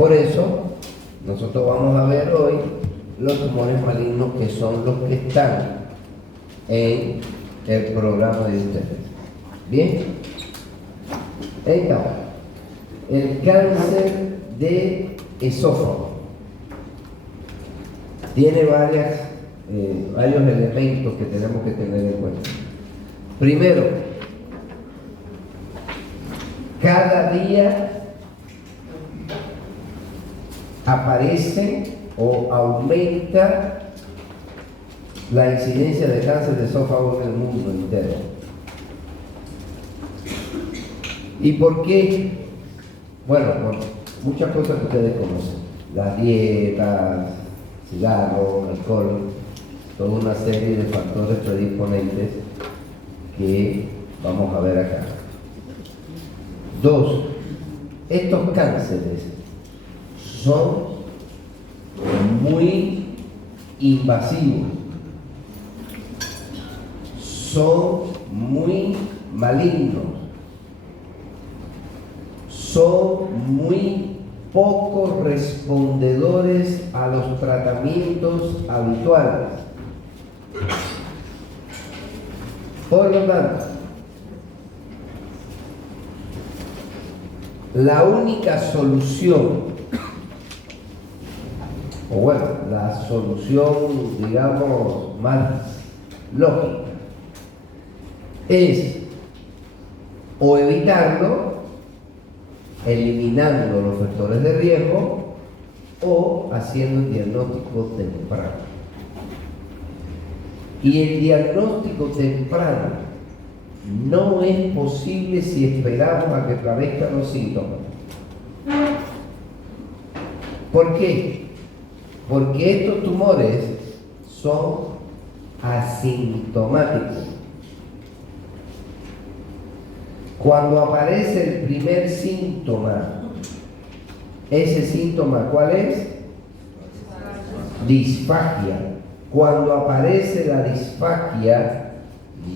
Por eso, nosotros vamos a ver hoy los tumores malignos que son los que están en el programa de ustedes. ¿Bien? Entonces, el cáncer de esófago tiene varios elementos que tenemos que tener en cuenta. Primero, cada día aparece o aumenta la incidencia de cáncer de esófago en el mundo entero. ¿Y por qué? Bueno, por muchas cosas que ustedes conocen. Las dietas, cigarro, alcohol, toda una serie de factores predisponentes que vamos a ver acá. 2. Estos cánceres son muy invasivos, son muy malignos, son muy poco respondedores a los tratamientos habituales. Por lo tanto, la única solución, o bueno, la solución, digamos, más lógica, es o evitarlo, eliminando los factores de riesgo, o haciendo el diagnóstico temprano. Y el diagnóstico temprano no es posible si esperamos a que aparezcan los síntomas. ¿Por qué? Porque estos tumores son asintomáticos. Cuando aparece el primer síntoma, ¿ese síntoma cuál es? Disfagia. Cuando aparece la disfagia,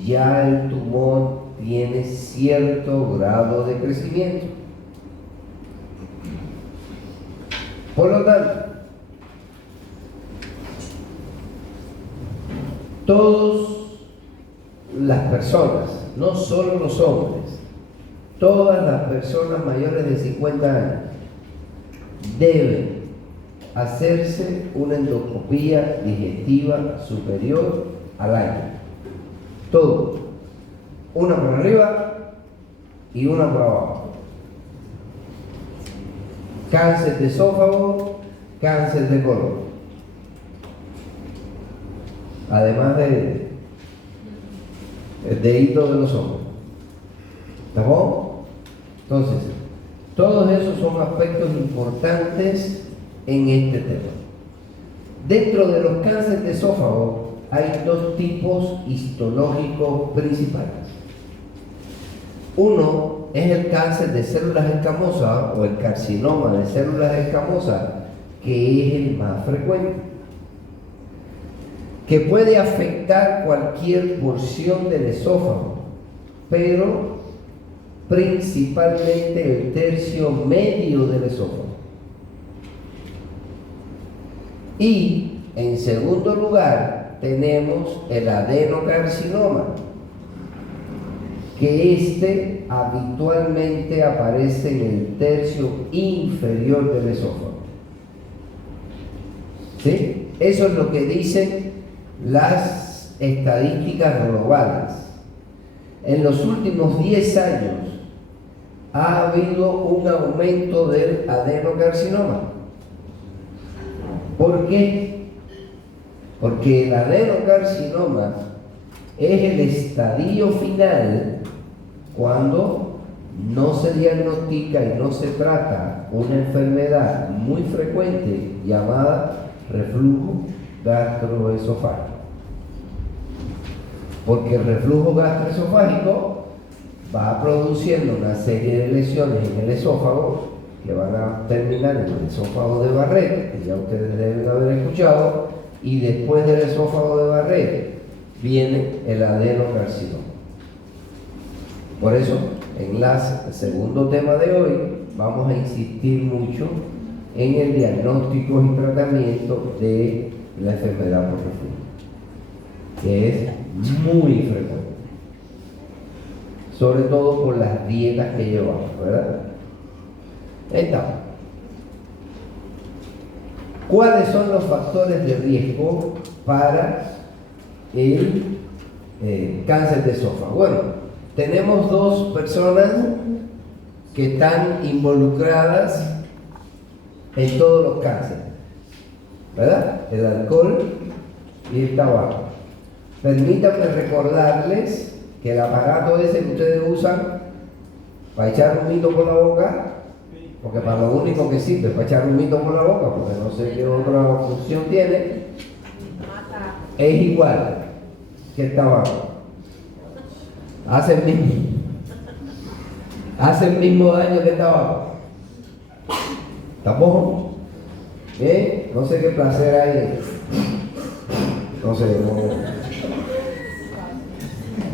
ya el tumor tiene cierto grado de crecimiento. Por lo tanto, todas las personas, no solo los hombres, todas las personas mayores de 50 años deben hacerse una endoscopía digestiva superior al año. Todo. Una por arriba y una por abajo. Cáncer de esófago, cáncer de colon. Además de hito de los hombres. ¿Estamos? Entonces, todos esos son aspectos importantes en este tema. Dentro de los cánceres de esófago hay dos tipos histológicos principales. Uno es el cáncer de células escamosas o el carcinoma de células escamosas, que es el más frecuente, que puede afectar cualquier porción del esófago, pero principalmente el tercio medio del esófago. Y en segundo lugar tenemos el adenocarcinoma, que habitualmente aparece en el tercio inferior del esófago. ¿Sí? Eso es lo que dicen las estadísticas globales. En los últimos 10 años ha habido un aumento del adenocarcinoma. ¿Por qué? Porque el adenocarcinoma es el estadio final cuando no se diagnostica y no se trata una enfermedad muy frecuente llamada reflujo gastroesofágico. Porque el reflujo gastroesofágico va produciendo una serie de lesiones en el esófago que van a terminar en el esófago de Barrett, que ya ustedes deben haber escuchado, y después del esófago de Barrett viene el adenocarcinoma. Por eso, en el segundo tema de hoy, vamos a insistir mucho en el diagnóstico y tratamiento de la enfermedad por reflujo, que es muy frecuente, sobre todo por las dietas que llevamos, ¿verdad? Entonces, ¿cuáles son los factores de riesgo para el cáncer de esófago? Bueno, tenemos dos personas que están involucradas en todos los cánceres, ¿verdad? El alcohol y el tabaco. Permítanme recordarles que el aparato ese que ustedes usan para echar humito por la boca, porque para lo único que sirve es para echar humito por la boca, porque no sé qué otra función tiene, es igual que el tabaco. Hace el mismo daño que el tabaco. ¿Tampoco? ¿Bien? No sé qué placer hay. No sé,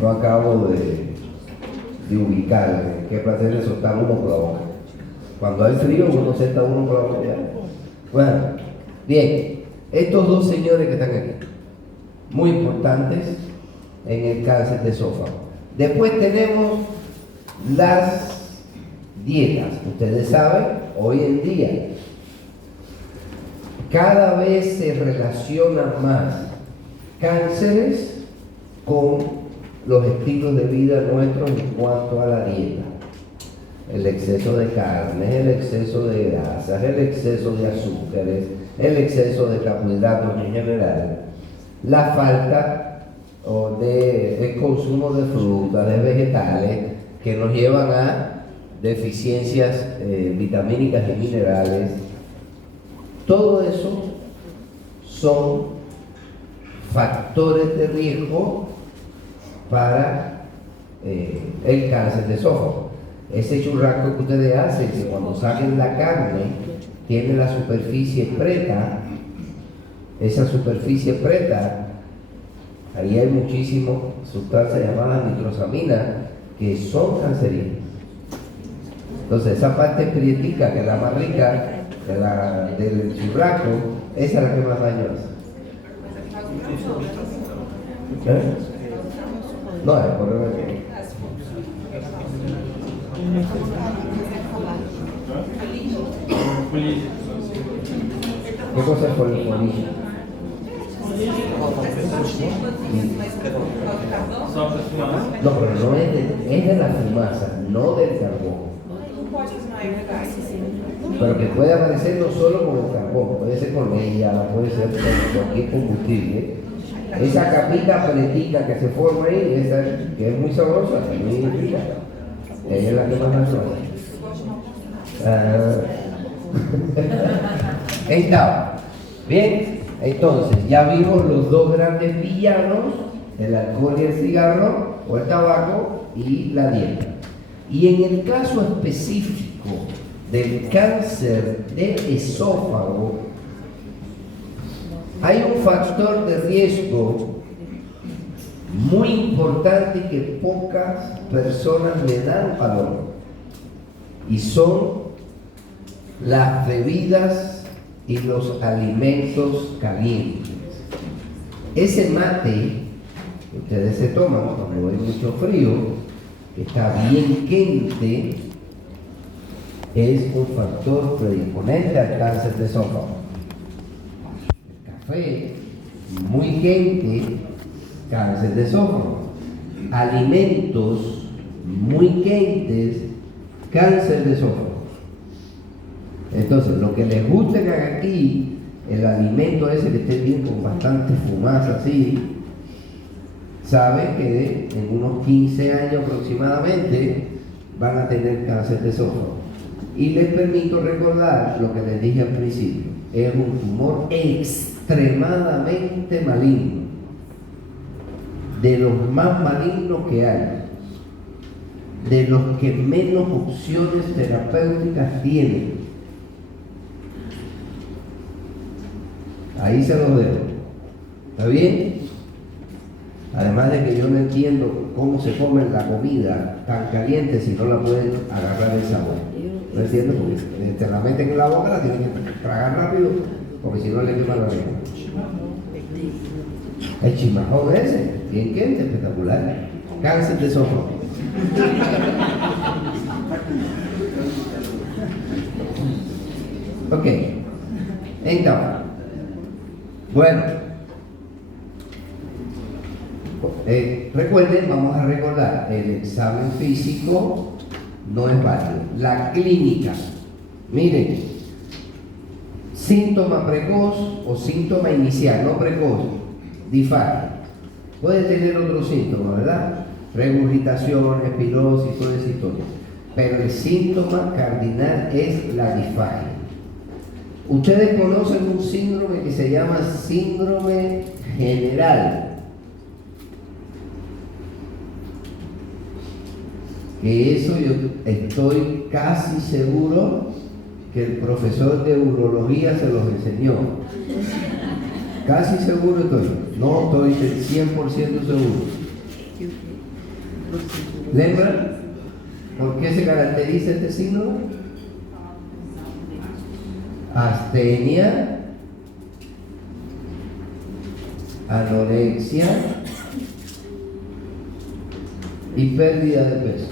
no acabo de ubicar qué placer es soltar uno por la boca. Cuando hay frío, uno suelta uno por la boca. Bueno, bien, estos dos señores que están aquí, muy importantes en el cáncer de esófago. Después tenemos las dietas. Ustedes saben, hoy en día cada vez se relacionan más cánceres con los estilos de vida nuestros en cuanto a la dieta. El exceso de carnes, el exceso de grasas, el exceso de azúcares, el exceso de carbohidratos en general, la falta de consumo de frutas, de vegetales, que nos llevan a deficiencias vitamínicas y minerales. Todo eso son factores de riesgo para el cáncer de esófago. Ese churrasco que ustedes hacen, que cuando saquen la carne, tiene la superficie preta, esa superficie preta, ahí hay muchísimas sustancias llamadas nitrosamina que son cancerígenas. Entonces, esa parte prietica, que es la más rica del churrasco, esa es la que más daño hace. ¿Eh? No, es por el que. ¿Qué cosa es polifonía? No, pero no es de la fumaza, no del carbón. Pero que puede aparecer no solo con el carbón, puede ser con leña, puede ser con cualquier combustible. Esa capita pretica que se forma ahí, esa que es muy sabrosa, muy rica, ella es la que más hace. Está bien, entonces ya vimos los dos grandes villanos, el alcohol y el cigarro, o el tabaco, y la dieta. Y en el caso específico del cáncer de esófago, hay un factor de riesgo muy importante que pocas personas le dan valor, y son las bebidas y los alimentos calientes. Ese mate que ustedes se toman cuando hay mucho frío, que está bien quente, es un factor predisponente al cáncer de esófago. El café muy quente, cáncer de esófago. Alimentos muy quentes, cáncer de esófago. Entonces, lo que les guste que haga aquí, el alimento ese que esté bien con bastante fumaza así, saben que en unos 15 años aproximadamente van a tener cáncer de esófago. Y les permito recordar lo que les dije al principio: es un tumor extremadamente maligno, de los más malignos que hay, de los que menos opciones terapéuticas tienen. Ahí se los dejo. ¿Está bien? Además de que yo no entiendo cómo se come la comida tan caliente si no la pueden agarrar el sabor. ¿No entiendes? Porque te la meten en la boca, la tienen que tragar rápido, porque si no le quema la lengua. El chimajón ese, bien quente, espectacular. Cáncer de esófago. Ok, entonces, bueno, recuerden, vamos a recordar, el examen físico no es válido. La clínica, miren, síntoma precoz o síntoma inicial, no precoz, disfagia. Puede tener otros síntomas, ¿verdad? Regurgitación, espirosis, toda esa historia. Pero el síntoma cardinal es la disfagia. Ustedes conocen un síndrome que se llama síndrome general. Que eso yo estoy casi seguro que el profesor de urología se los enseñó. Casi seguro estoy. No estoy 100% seguro. ¿Lembra? ¿Por qué se caracteriza este síndrome? Astenia, anorexia y pérdida de peso.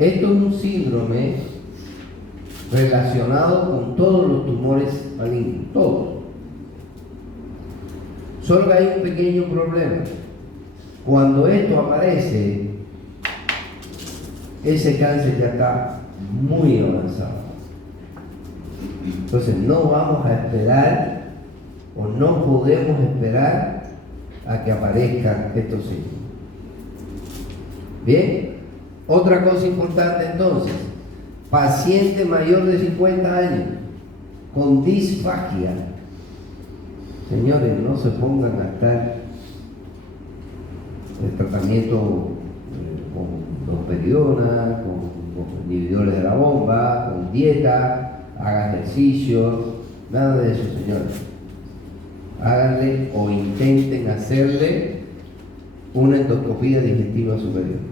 Esto es un síndrome relacionado con todos los tumores malignos, todos. Solo que hay un pequeño problema. Cuando esto aparece, ese cáncer ya está muy avanzado. Entonces no vamos a esperar o no podemos esperar a que aparezcan estos signos. Bien, otra cosa importante entonces, paciente mayor de 50 años con disfagia. Señores, no se pongan a estar el tratamiento con dosperiona, con inhibidores de la bomba, con dieta, hagan ejercicio, nada de eso, señores. Háganle o intenten hacerle una endoscopía digestiva superior.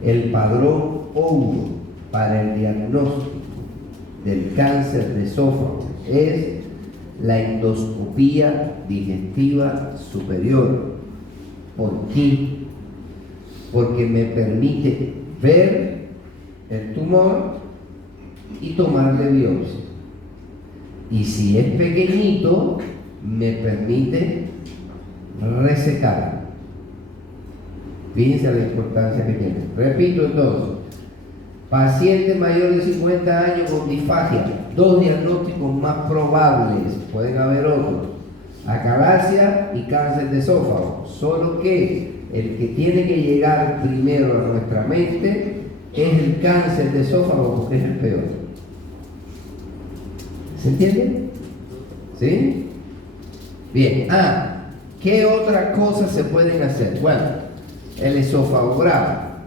El padrón OURO para el diagnóstico del cáncer de esófago es la endoscopía digestiva superior. ¿Por qué? Porque me permite ver el tumor y tomarle biopsia. Y si es pequeñito, me permite resecarlo. Fíjense la importancia que tiene. Repito entonces, paciente mayor de 50 años con disfagia, dos diagnósticos más probables, pueden haber otros, acalasia y cáncer de esófago, solo que el que tiene que llegar primero a nuestra mente es el cáncer de esófago porque es el peor. ¿Se entiende? ¿Sí? Bien. ¿Qué otras cosas se pueden hacer? Bueno, el esofagograma.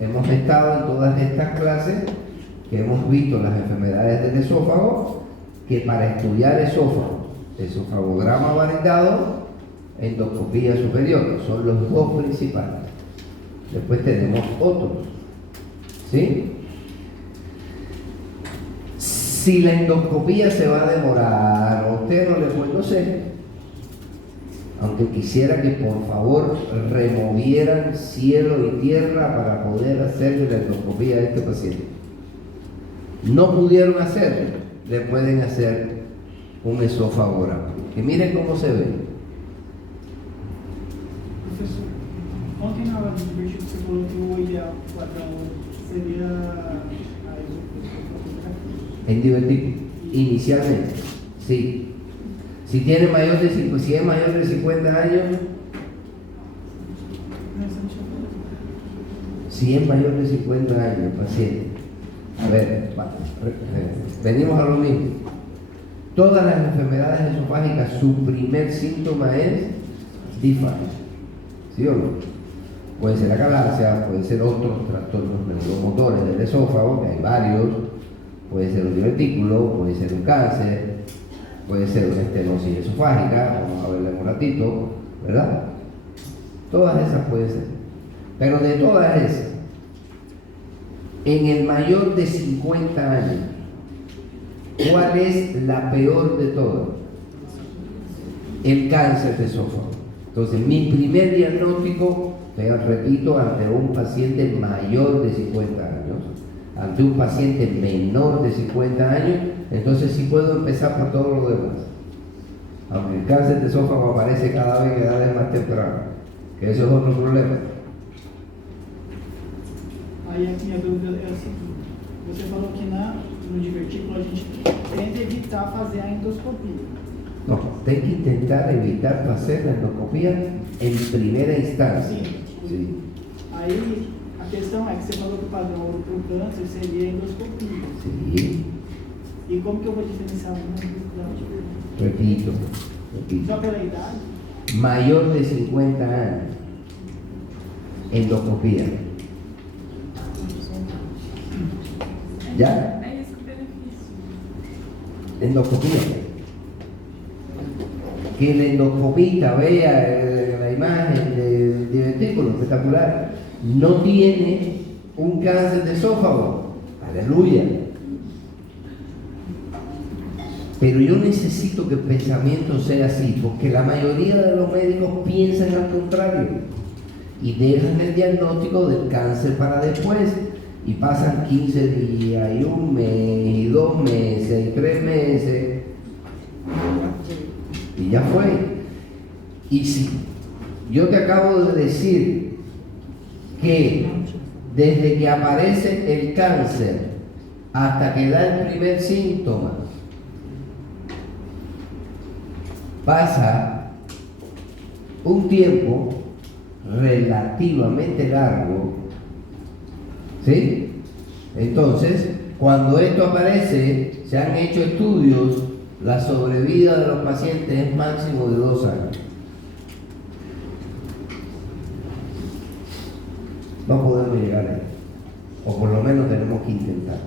Hemos estado en todas estas clases que hemos visto las enfermedades del esófago, que para estudiar esofagograma validado, endoscopía superior, son los dos principales. Después tenemos otros. ¿Sí? Si la endoscopía se va a demorar, o usted no le puede, no sé, aunque quisiera que por favor removieran cielo y tierra para poder hacerle la endoscopía a este paciente. No pudieron hacerlo, le pueden hacer un esofagograma. Y miren cómo se ve. Professor, ontem na aula de biologia você falou que o ideal padrão seria a esofagografia. En divertido, inicialmente, sí. Si tiene mayor de 5, si es mayor de 50 años, si es mayor de 50 años, paciente. A ver, venimos a lo mismo. Todas las enfermedades esofágicas, su primer síntoma es disfagia. ¿Sí o no? Puede ser acalasia, puede ser otros trastornos neuromotores del esófago, que hay varios. Puede ser un divertículo, puede ser un cáncer, puede ser una estenosis esofágica, vamos a verla en un ratito, ¿verdad? Todas esas pueden ser. Pero de todas esas, En el mayor de 50 años, ¿cuál es la peor de todas? El cáncer de esófago. Entonces, mi primer diagnóstico, te repito, ante un paciente mayor de 50 años, ante un paciente menor de 50 años, entonces sí puedo empezar por todo lo demás. Aunque el cáncer de esófago aparece cada vez en edades más tempranas, que eso es otro problema. Aí a minha dúvida é a seguinte: você falou que no divertículo a gente tenta evitar fazer a endoscopia. No, tem que intentar evitar hacer la endoscopia en primera instancia. Sim. Aí a questão é que você falou que o padrão ouro para o câncer seria a endoscopia. Sí, E como que eu vou diferenciar uma da outra? repito. Só pela idade? Mayor de 50 años, endoscopia. ¿Ya? É esse o benefício. Endoscopia. Que el endoscopista vea la imagen del divertículo espectacular, no tiene un cáncer de esófago. Aleluya. Pero yo necesito que el pensamiento sea así, porque la mayoría de los médicos piensan al contrario y dejan el diagnóstico del cáncer para después. Y pasan 15 días, y un mes, y 2 meses, y 3 meses, y ya fue. Y si yo te acabo de decir que desde que aparece el cáncer hasta que da el primer síntoma, pasa un tiempo relativamente largo, ¿sí? Entonces, cuando esto aparece, se han hecho estudios, la sobrevida de los pacientes es máximo de 2 años. No podemos llegar ahí, o por lo menos tenemos que intentar,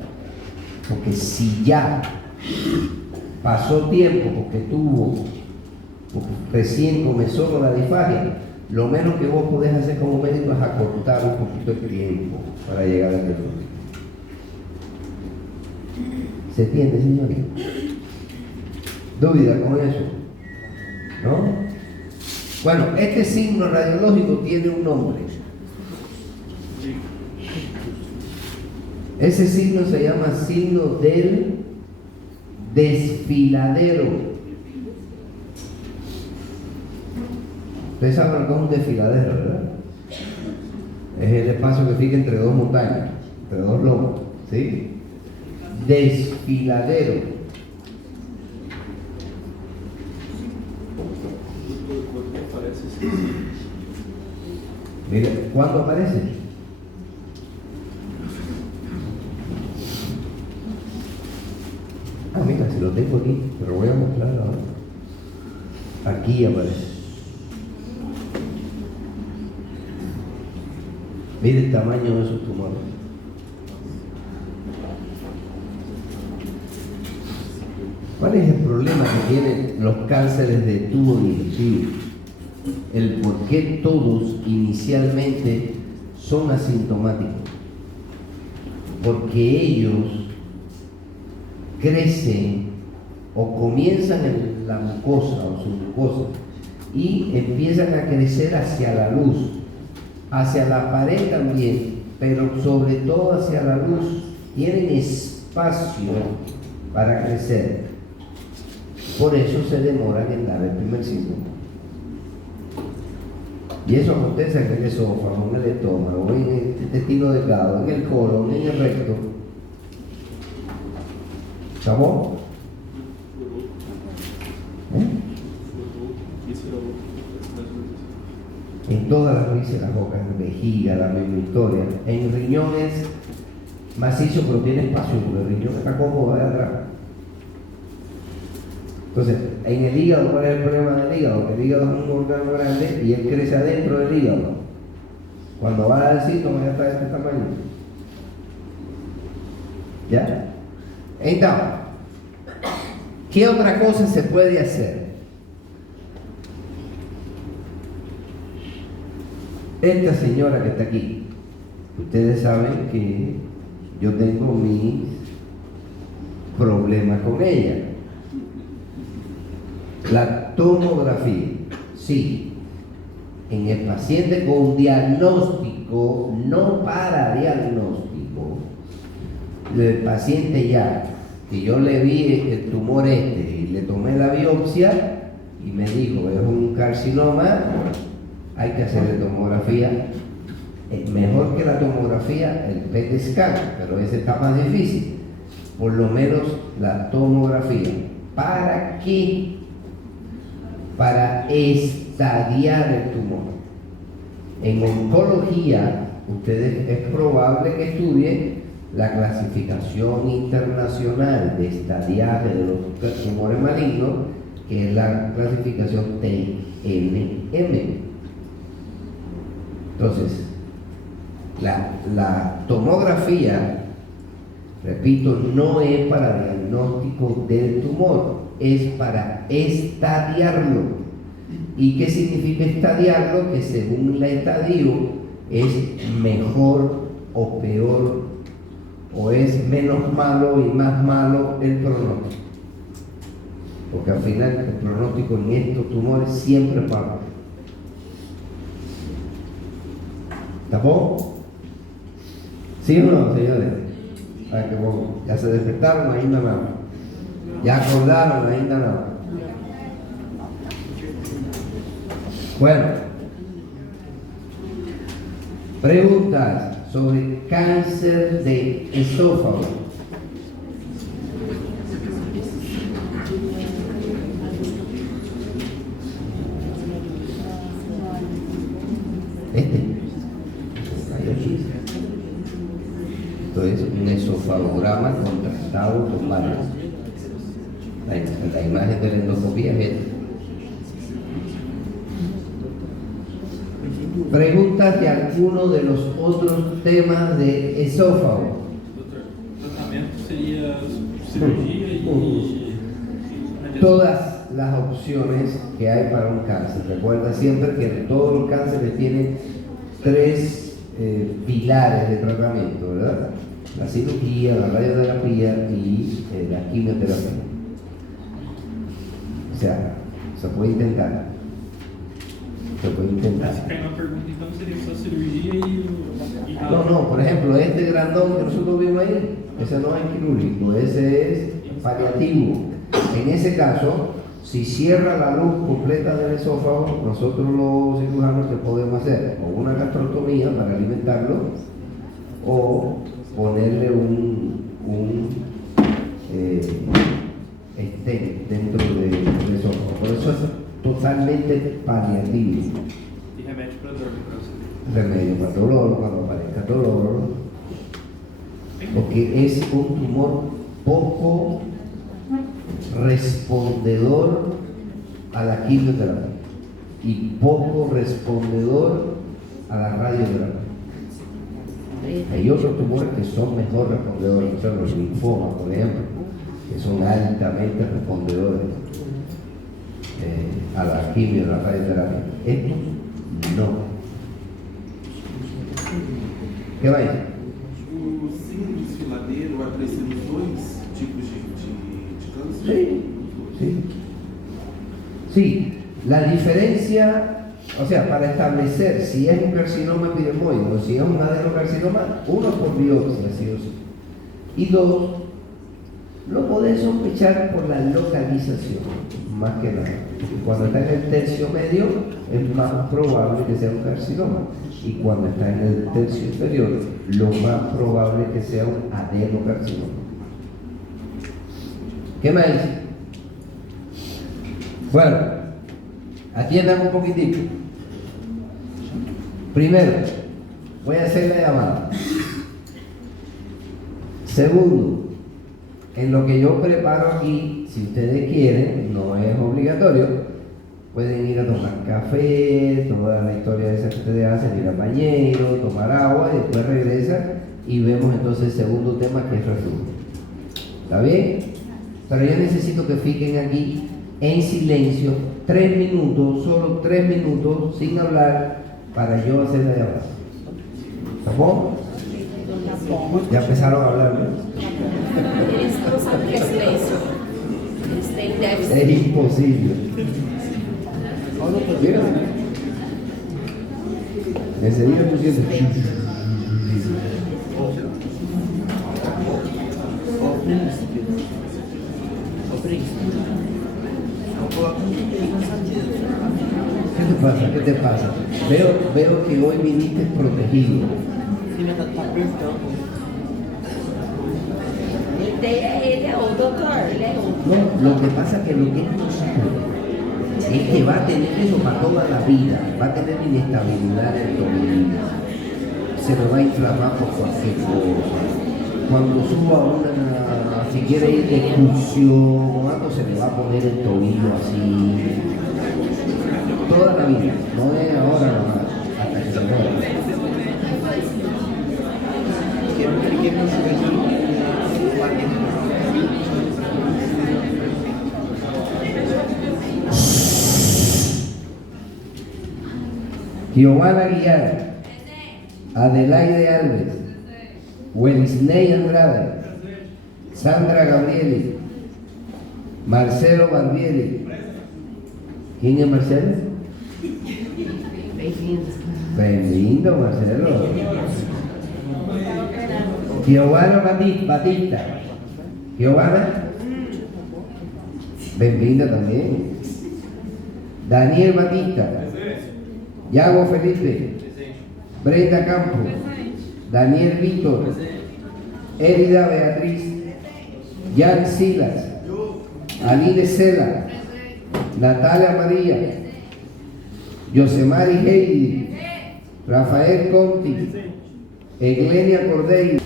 porque si ya pasó tiempo, porque recién comenzó con la disfagia, lo menos que vos podés hacer como médico es acortar un poquito el tiempo para llegar al diagnóstico. ¿Se entiende, señores? ¿Dúvida con eso? ¿No? Bueno, este signo radiológico tiene un nombre. Ese signo se llama signo del desfiladero. Ustedes saben lo que es un desfiladero, ¿verdad? Es el espacio que fica entre 2 montañas, entre 2 lomos, ¿sí? Desfiladero. Mira, ¿cuándo aparece? Ah, mira, si lo tengo aquí, te lo voy a mostrar ahora. Aquí aparece. Mire el tamaño de esos tumores. ¿Cuál es el problema que tienen los cánceres de tubo digestivo? El por qué todos inicialmente son asintomáticos. Porque ellos crecen o comienzan en la mucosa o su mucosa y empiezan a crecer hacia la luz, hacia la pared también, pero sobre todo hacia la luz. Tienen espacio para crecer. Por eso se demoran en dar el primer síntoma. Y eso acontece en el esófago, en el estómago, en el intestino delgado, en el colon, en el recto. ¿Estamos? En todas las vísceras bocas, en vejiga, la misma historia. En riñones macizo, pero tiene espacio, porque el riñón está cómodo de atrás. Entonces, en el hígado, ¿cuál es el problema del hígado? Que el hígado es un órgano grande y él crece adentro del hígado. Cuando va a dar síntoma ya está de este tamaño. ¿Ya? Entonces, ¿qué otra cosa se puede hacer? Esta señora que está aquí, ustedes saben que yo tengo mis problemas con ella. La tomografía, sí, en el paciente con diagnóstico, no para diagnóstico, el paciente ya, que yo le vi el tumor y le tomé la biopsia y me dijo, es un carcinoma, hay que hacerle tomografía. Mejor que la tomografía, el PET scan, pero ese está más difícil. Por lo menos la tomografía. ¿Para qué? Para estadiar el tumor. En oncología, ustedes es probable que estudien la clasificación internacional de estadiaje de los tumores malignos, que es la clasificación TNM. Entonces, la tomografía, repito, no es para diagnóstico del tumor, es para estadiarlo. ¿Y qué significa estadiarlo? Que según el estadio es mejor o peor, o es menos malo y más malo el pronóstico. Porque al final el pronóstico en estos tumores siempre es malo. ¿Está bueno? ¿Sí o no, señores? Ay, qué bueno. Ya se despertaron, ainda nada. Ya acordaron, ainda nada. Bueno, preguntas sobre cáncer de esófago. Esto es un esofagograma contrastado con varios. La imagen de la endoscopía es esta. Preguntas de alguno de los otros temas de esófago. Tratamento sería cirugía y... Todas las opciones que hay para un cáncer. Recuerda siempre que todos los cánceres tienen tres pilares de tratamiento, ¿verdad? La cirugía, la radioterapia y la quimioterapia. O sea, se puede intentar. Se puede intentar. Se cae una pregunta, entonces sería só cirugía y No, por ejemplo, este grandón que nosotros vimos ahí, ese no es quirúrgico, ese es paliativo. En ese caso, si cierra la luz completa del esófago, nosotros los cirujanos que podemos hacer o una gastrostomía para alimentarlo o ponerle un stent dentro del esófago. Por eso es totalmente paliativo. e remédio para dor no caso. Remedio para dolor, cuando aparezca dolor, porque es un tumor poco respondedor a la quimioterapia y poco respondedor a la radioterapia. Hay otros tumores que son mejor respondedores, que son los linfomas, por ejemplo, que son altamente respondedores a la quimio, a la radioterapia. Estos no. ¿Qué va a decir? O síndrome desfiladeiro aparece nos dois tipos de câncer? Sí. Sí, la diferencia, o sea, para establecer si es un carcinoma epidermoide o si es un adenocarcinoma, uno por biopsia, sí o sí. Y dos, lo podés sospechar por la localización, más que nada. Cuando está en el tercio medio, es más probable que sea un carcinoma. Y cuando está en el tercio inferior, lo más probable que sea un adenocarcinoma. ¿Qué me dice? Bueno, atiendan un poquitito. Primero, voy a hacer la llamada. Segundo, en lo que yo preparo aquí, si ustedes quieren, no es obligatorio, pueden ir a tomar café, toda la historia esa que ustedes hacen, ir al bañero, tomar agua y después regresan y vemos entonces el segundo tema que es reflujo. ¿Está bien? Pero yo necesito que fiquen aquí en silencio 3 minutos, solo 3 minutos, sin hablar, para yo hacer la llamada. ¿Está bien? Ya empezaron a hablar, ¿no? Eles não sabem o que é silêncio. Eles têm déficit. Es imposible. Mira. Enseguida pusieron. ¿Qué te pasa? ¿Qué te pasa? Veo que hoy viniste protegido. Ele é o doutor, ele é o. No, lo que pasa es que lo que él no sabe es que va a tener eso para toda la vida, va a tener inestabilidad en el tobillo, se lo va a inflamar por cualquier cosa. Cuando suba si quiere ir de excursión o algo, se le va a poner el tobillo así, toda la vida, no es ahora nomás, hasta que se muera. Giovanna Guillar, Adelaide Alves, Welisney Andrade, Sandra Gabrieli, Marcelo Barbieri. ¿Quién es Marcelo? Bem-vindo, Marcelo. Giovanna Batista. Giovanna. Bem-vinda también. Daniel Batista. Yago Felipe, Brenda Campos, Daniel Víctor, Érida Beatriz, Jan Silas, Aline Cela, Natalia María, Yosemari Heidi, Rafael Conti, Eglenia Cordeiro.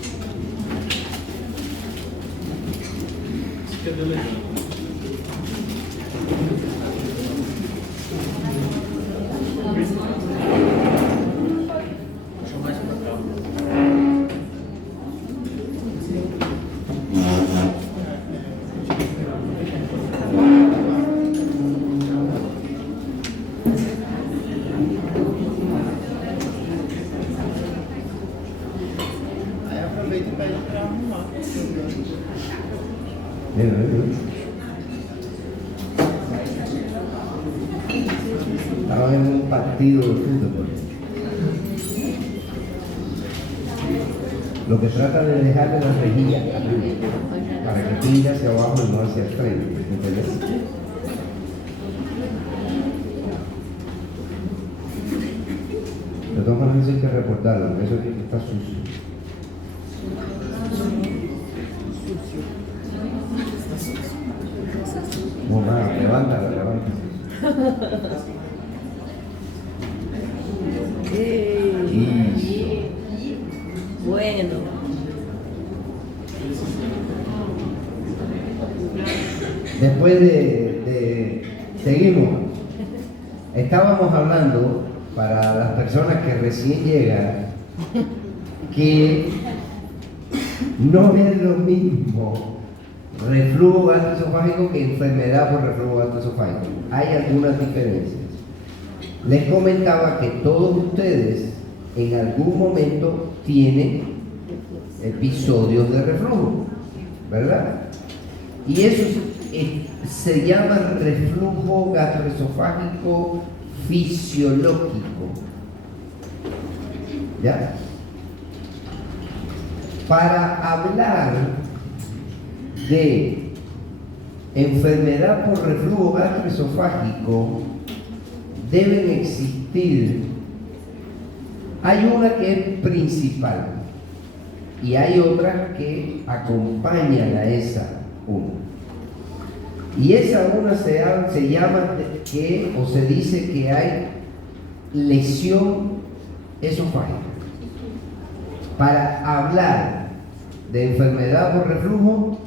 Estaba en un partido de fútbol. Lo que trata de dejarle las rejillas arriba, para que tire hacia abajo y no hacia el frente. ¿Entendés? De todas maneras hay que reportarlo, eso está sucio. Bueno, levántala. Bueno. Después seguimos. Estábamos hablando para las personas que recién llegan que no es lo mismo reflujo gastroesofágico que enfermedad por reflujo gastroesofágico. Hay algunas diferencias. Les comentaba que todos ustedes en algún momento tienen episodios de reflujo, ¿verdad? Y eso se llama reflujo gastroesofágico fisiológico. ¿Ya? Para hablar de enfermedad por reflujo gastroesofágico deben existir. Hay una que es principal y hay otras que acompañan a esa una. Y esa una se llama o se dice que hay lesión esofágica. Para hablar de enfermedad por reflujo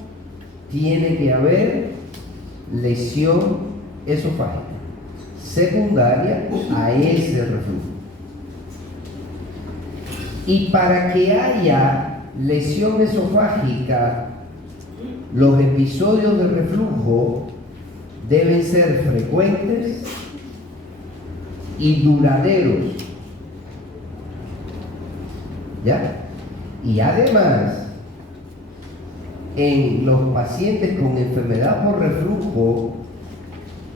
tiene que haber lesión esofágica secundaria a ese reflujo. Y para que haya lesión esofágica, los episodios de reflujo deben ser frecuentes y duraderos. ¿Ya? Y además, en los pacientes con enfermedad por reflujo,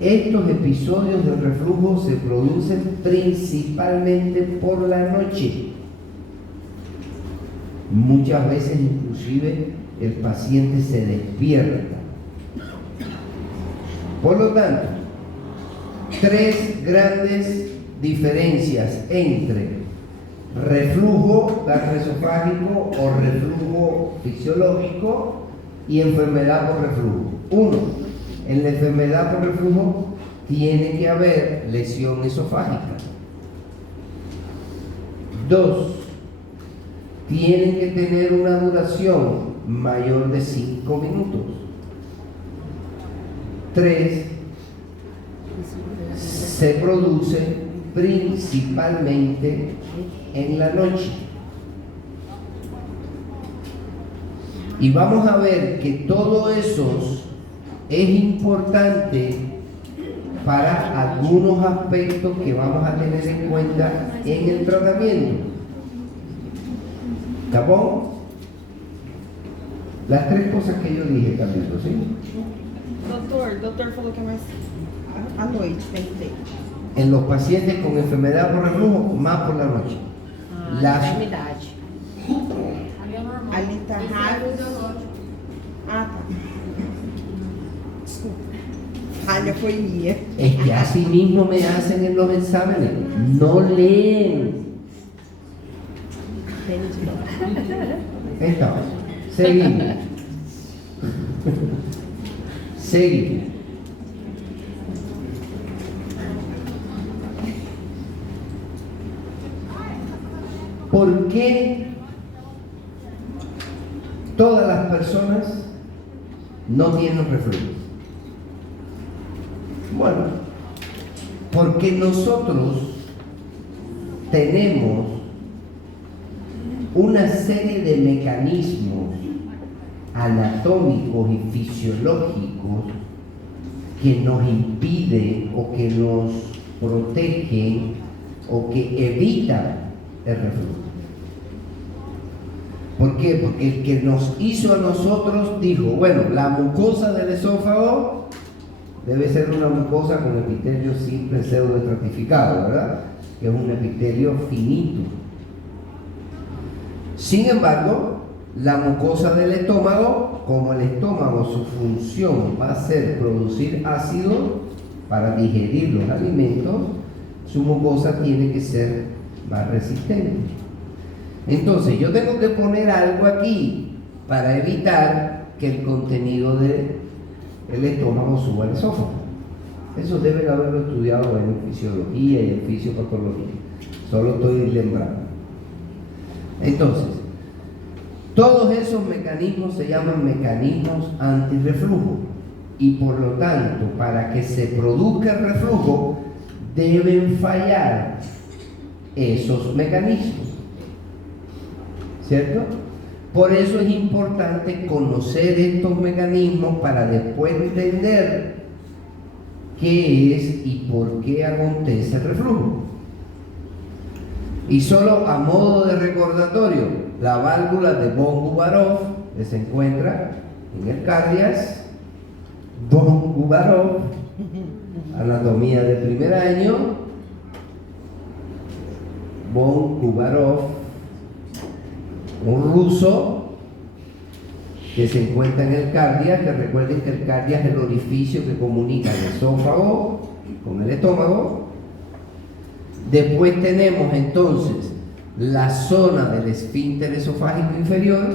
estos episodios de reflujo se producen principalmente por la noche. Muchas veces inclusive el paciente se despierta. Por lo tanto, tres grandes diferencias entre reflujo gastroesofágico o reflujo fisiológico y enfermedad por reflujo. Uno, en la enfermedad por reflujo tiene que haber lesión esofágica. Dos, tienen que tener una duración mayor de 5 minutos. 3, se produce principalmente en la noche. Y vamos a ver que todo eso es importante para algunos aspectos que vamos a tener en cuenta en el tratamiento. ¿Está bon? Las tres cosas que yo dije, Carlitos, ¿sí? Doutor falou que é mais à noite, tem que ter. En los pacientes con enfermedad por reflujo, más por la noche. Las- Enfermidade. Ali tá raro. Ah, tá. Desculpa. Falha foi minha. Es que así mismo me hacen en los exámenes. No leen. Entendi. Entonces, seguimos. Seguimos. ¿Por qué todas las personas no tienen reflujo? Bueno, porque nosotros tenemos una serie de mecanismos anatómicos y fisiológicos que nos impiden o que nos protegen o que evitan el reflujo. ¿Por qué? Porque el que nos hizo a nosotros dijo, bueno, la mucosa del esófago debe ser una mucosa con epitelio simple pseudoestratificado, ¿verdad? Que es un epitelio finito. Sin embargo, la mucosa del estómago, como el estómago, su función va a ser producir ácido para digerir los alimentos, su mucosa tiene que ser más resistente. Entonces, yo tengo que poner algo aquí para evitar que el contenido del estómago suba al esófago. Eso deben haberlo estudiado en fisiología y en fisiopatología. Solo estoy lembrando. Entonces, todos esos mecanismos se llaman mecanismos antirreflujo y por lo tanto, para que se produzca el reflujo, deben fallar esos mecanismos. ¿Cierto? Por eso es importante conocer estos mecanismos para después entender qué es y por qué acontece el reflujo. Y solo a modo de recordatorio, la válvula de von-Gubarov, que se encuentra en el cardias, von-Gubarov, anatomía de primer año, von-Gubarov, un ruso que se encuentra en el cardias, que recuerden que el cardias es el orificio que comunica el esófago con el estómago. Después tenemos entonces la zona del esfínter esofágico inferior,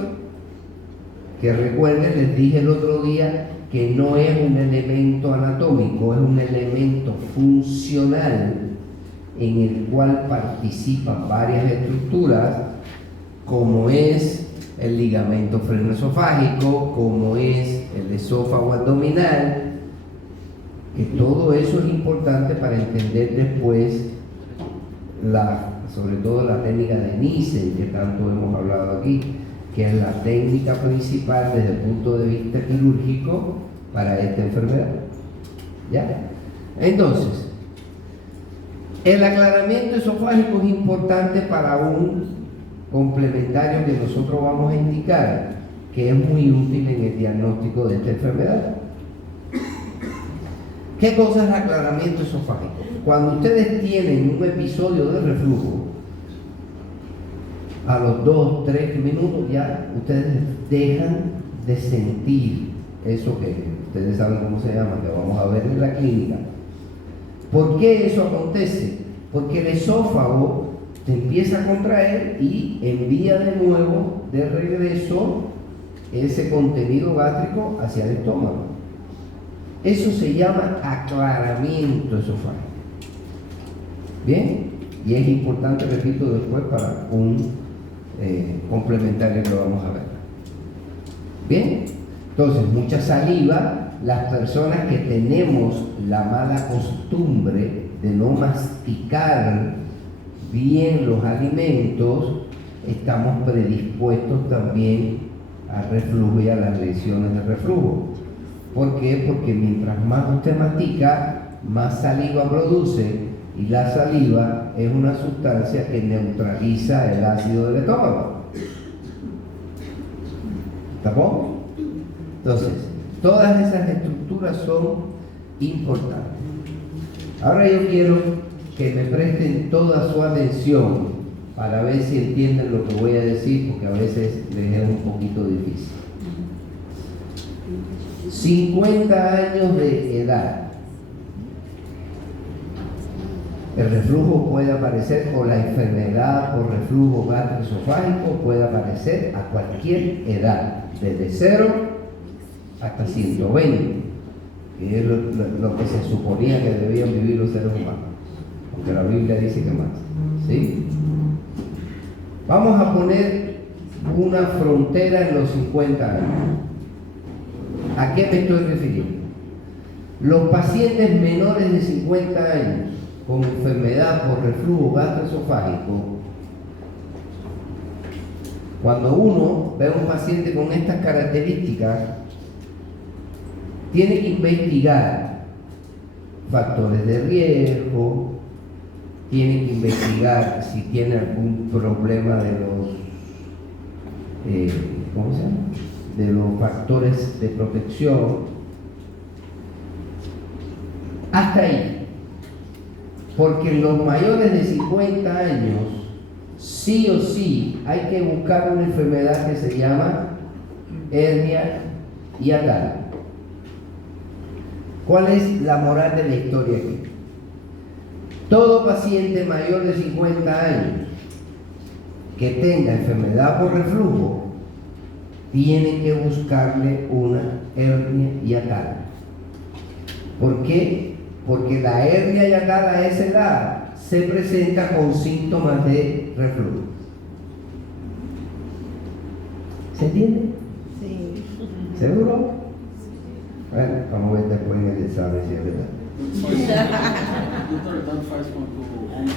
que recuerden, les dije el otro día que no es un elemento anatómico, es un elemento funcional en el cual participan varias estructuras, como es el ligamento frenoesofágico, como es el esófago abdominal, que todo eso es importante para entender después sobre todo la técnica de Nissen, que tanto hemos hablado aquí, que es la técnica principal desde el punto de vista quirúrgico para esta enfermedad. ¿Ya? Entonces, el aclaramiento esofágico es importante para un complementario que nosotros vamos a indicar, que es muy útil en el diagnóstico de esta enfermedad. ¿Qué cosa es aclaramiento esofágico? Cuando ustedes tienen un episodio de reflujo, a los 2-3 minutos ya ustedes dejan de sentir eso que ustedes saben cómo se llama, que vamos a ver en la clínica. ¿Por qué eso acontece? Porque el esófago se empieza a contraer y envía de nuevo de regreso ese contenido gástrico hacia el estómago. Eso se llama aclaramiento esofágico. ¿Bien? Y es importante, repito, después para un complementario que lo vamos a ver. ¿Bien? Entonces, mucha saliva. Las personas que tenemos la mala costumbre de no masticar bien los alimentos, estamos predispuestos también al reflujo y a las lesiones de reflujo. ¿Por qué? Porque mientras más usted mastica, más saliva produce, y la saliva es una sustancia que neutraliza el ácido del estómago. ¿Está bien? Entonces, todas esas estructuras son importantes. Ahora yo quiero que me presten toda su atención para ver si entienden lo que voy a decir, porque a veces les es un poquito difícil. 50 años de edad. El reflujo puede aparecer, o la enfermedad por reflujo gastroesofágico puede aparecer a cualquier edad, desde 0 hasta 120, que es lo que se suponía que debían vivir los seres humanos, aunque la Biblia dice que más. ¿Sí? Vamos a poner una frontera en los 50 años. ¿A qué me estoy refiriendo? Los pacientes menores de 50 años con enfermedad por reflujo gastroesofágico, cuando uno ve a un paciente con estas características, tiene que investigar factores de riesgo, tiene que investigar si tiene algún problema de los, ¿cómo se llama?, de los factores de protección. Hasta ahí. Porque en los mayores de 50 años, sí o sí, hay que buscar una enfermedad que se llama hernia hiatal. ¿Cuál es la moral de la historia aquí? Todo paciente mayor de 50 años que tenga enfermedad por reflujo tiene que buscarle una hernia hiatal. ¿Por qué? Porque la hernia hiatal a esa edad se presenta con síntomas de reflujo. ¿Se entiende? Sí. ¿Seguro? Bueno, vamos a ver después en el examen si es verdad. Doutor, tanto faz quanto homem e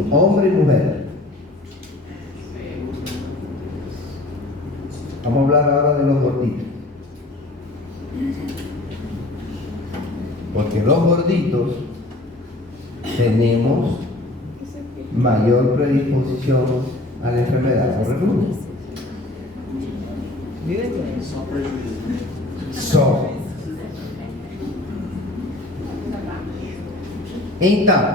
mulher? Hombre y mujer. Vamos a hablar ahora de los gorditos. Porque los gorditos tenemos mayor predisposición a la enfermedad por reflujo. Só prejuízo. Entonces,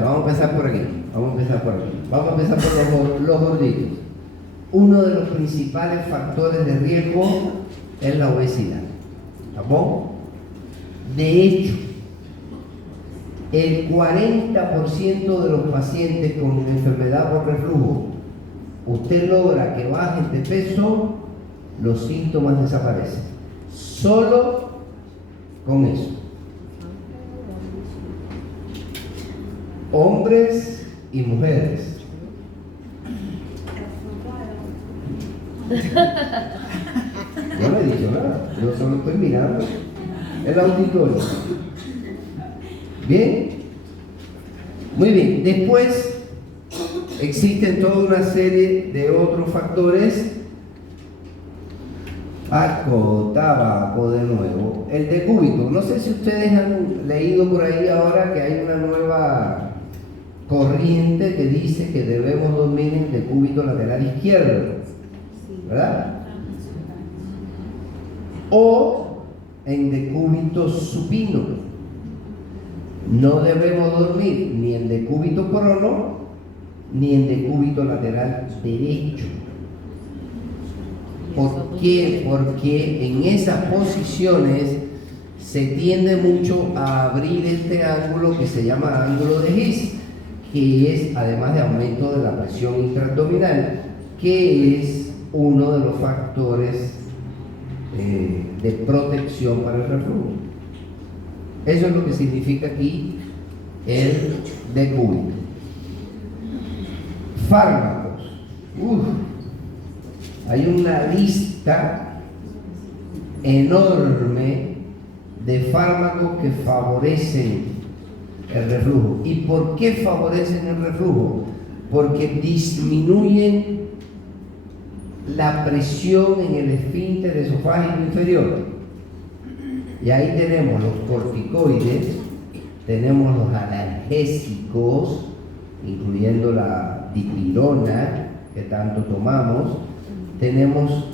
vamos a empezar por aquí. Vamos a empezar por los gorditos. Uno de los principales factores de riesgo es la obesidad. ¿Está? De hecho, el 40% de los pacientes con enfermedad por reflujo, usted logra que bajen de peso, los síntomas desaparecen. Solo con eso. Hombres y mujeres. Yo no he dicho nada, yo solo estoy mirando el auditorio. ¿Bien? Muy bien. Después existen toda una serie de otros factores. Alcohol, tabaco, de nuevo. El decúbito. No sé si ustedes han leído por ahí ahora que hay una nueva corriente que dice que debemos dormir en decúbito lateral izquierdo, ¿verdad? O en decúbito supino. No debemos dormir ni en decúbito prono ni en decúbito lateral derecho. ¿Por qué? Porque en esas posiciones se tiende mucho a abrir este ángulo que se llama ángulo de His, que es, además de aumento de la presión intraabdominal, que es uno de los factores de protección para el reflujo. Eso es lo que significa aquí el decúbito. Fármacos. Hay una lista enorme de fármacos que favorecen el reflujo. ¿Y por qué favorecen el reflujo? Porque disminuyen la presión en el esfínter esofágico inferior. Y ahí tenemos los corticoides, tenemos los analgésicos, incluyendo la dipirona que tanto tomamos, tenemos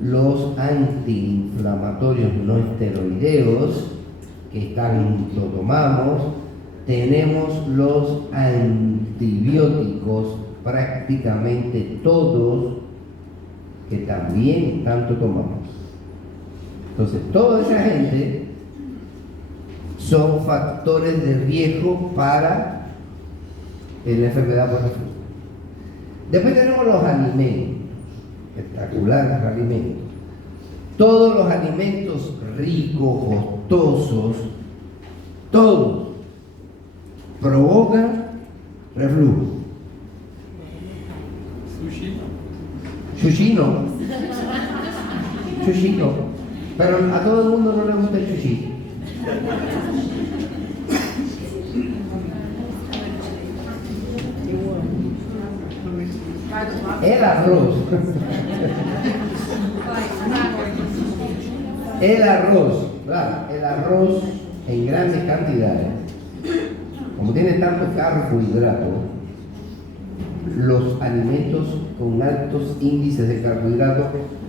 los antiinflamatorios no esteroideos que tanto tomamos, tenemos los antibióticos, prácticamente todos, que también tanto tomamos. Entonces, toda esa gente son factores de riesgo para la enfermedad por reflujo. Después tenemos los alimentos, espectaculares alimentos. Todos los alimentos ricos, costosos, todos provocan reflujo. Sushi no. Sushi no. Pero a todo el mundo no le gusta el sushi. El arroz. El arroz, claro, el arroz en grandes cantidades, como tiene tantos carbohidratos, los alimentos con altos índices de carbohidratos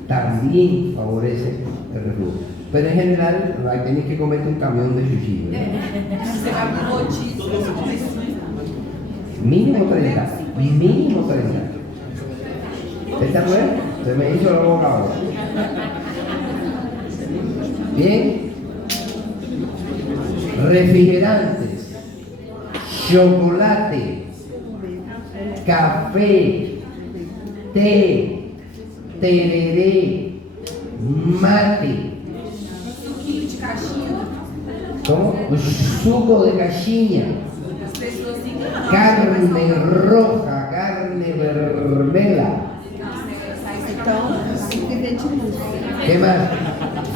también favorecen el reflujo. Pero en general, tenéis que comerte un camión de sushi, ¿verdad? Mínimo 30. Mínimo 30. ¿Esta fue? Se me hizo la boca ahora. Bien. Refrigerantes, chocolate, café, té, tereré, mate. ¿Cómo? Suco de caixinha, carne roja, carne vermela. ¿Qué más?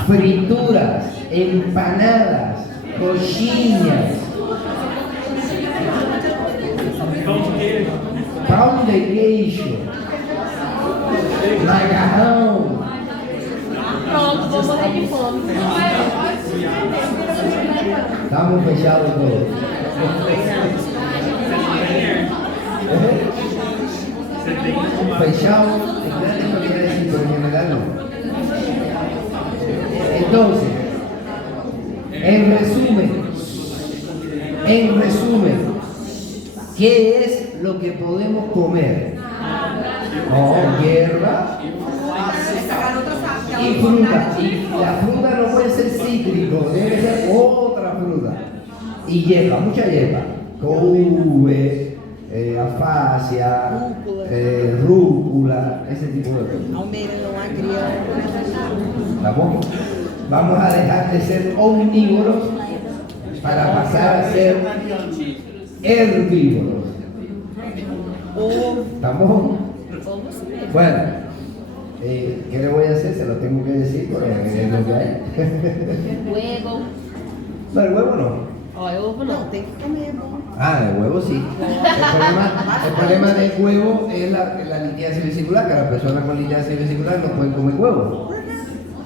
Frituras, empanadas, coxinhas, pão de queijo, macarrão. Pronto, vou morrer de fome. Estamos fechados todos. Fechados en grandes cantidades, pero en general no. Entonces, en resumen, ¿qué es lo que podemos comer? Hierba y fruta. Y la fruta no puede ser cítrico, debe ser otra fruta. Y hierba, mucha hierba. Couve, afasia, rúcula, ese tipo de cosas. Almeirão, agrião. ¿Estamos? Vamos a dejar de ser omnívoros para pasar a ser herbívoros. ¿Estamos? Bueno, ¿qué le voy a hacer? Se lo tengo que decir porque es lo que hay. Huevo. No, el huevo no. Ó, eu ovo não. Tem que comer, bom. Ah, el huevo sí. El problema del huevo es la litiasis vesicular, que las personas con litiasis vesicular no pueden comer huevo,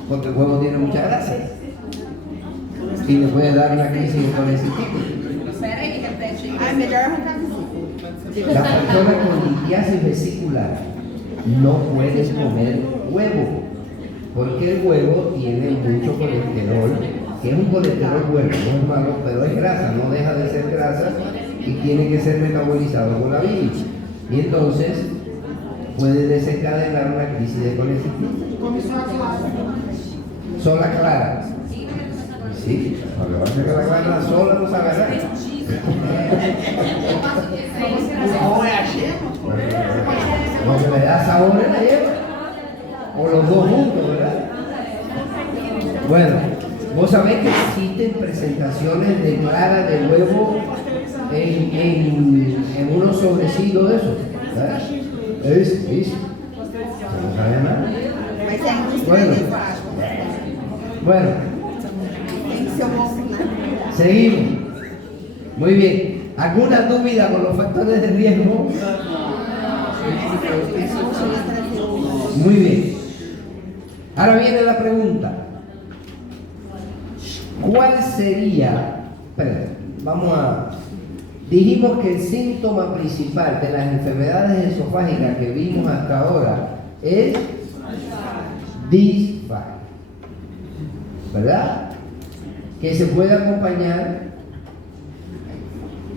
porque el huevo tiene mucha grasa y le puede dar una crisis colecística. Ah, é melhor arrancar do suco. Las personas con litiasis vesicular no pueden comer huevo, porque el huevo tiene mucho colesterol, que es un colesterol bueno, no es malo, pero es grasa, no deja de ser grasa y tiene que ser metabolizado por la bilis. Y entonces puede desencadenar una crisis de colecitis. Sola clara. Sí, lo que pasa es que la clara sola no sabe nada. Lo que le da sabor es la hierba. O los dos juntos, ¿verdad? Bueno, vos sabés que existen presentaciones de clara de huevo en unos sobrecitos de esos. ¿Verdad? ¿Es? No sabe nada. Mas é indústria Bueno. de baixo. Bueno, Tem que ser um ovo natural. seguimos. Muy bien. ¿Alguna duda con los factores de riesgo? Muy bien. Ahora viene la pregunta. ¿Cuál sería? Espera, dijimos que el síntoma principal de las enfermedades esofágicas que vimos hasta ahora es disfagia, ¿verdad? Que se puede acompañar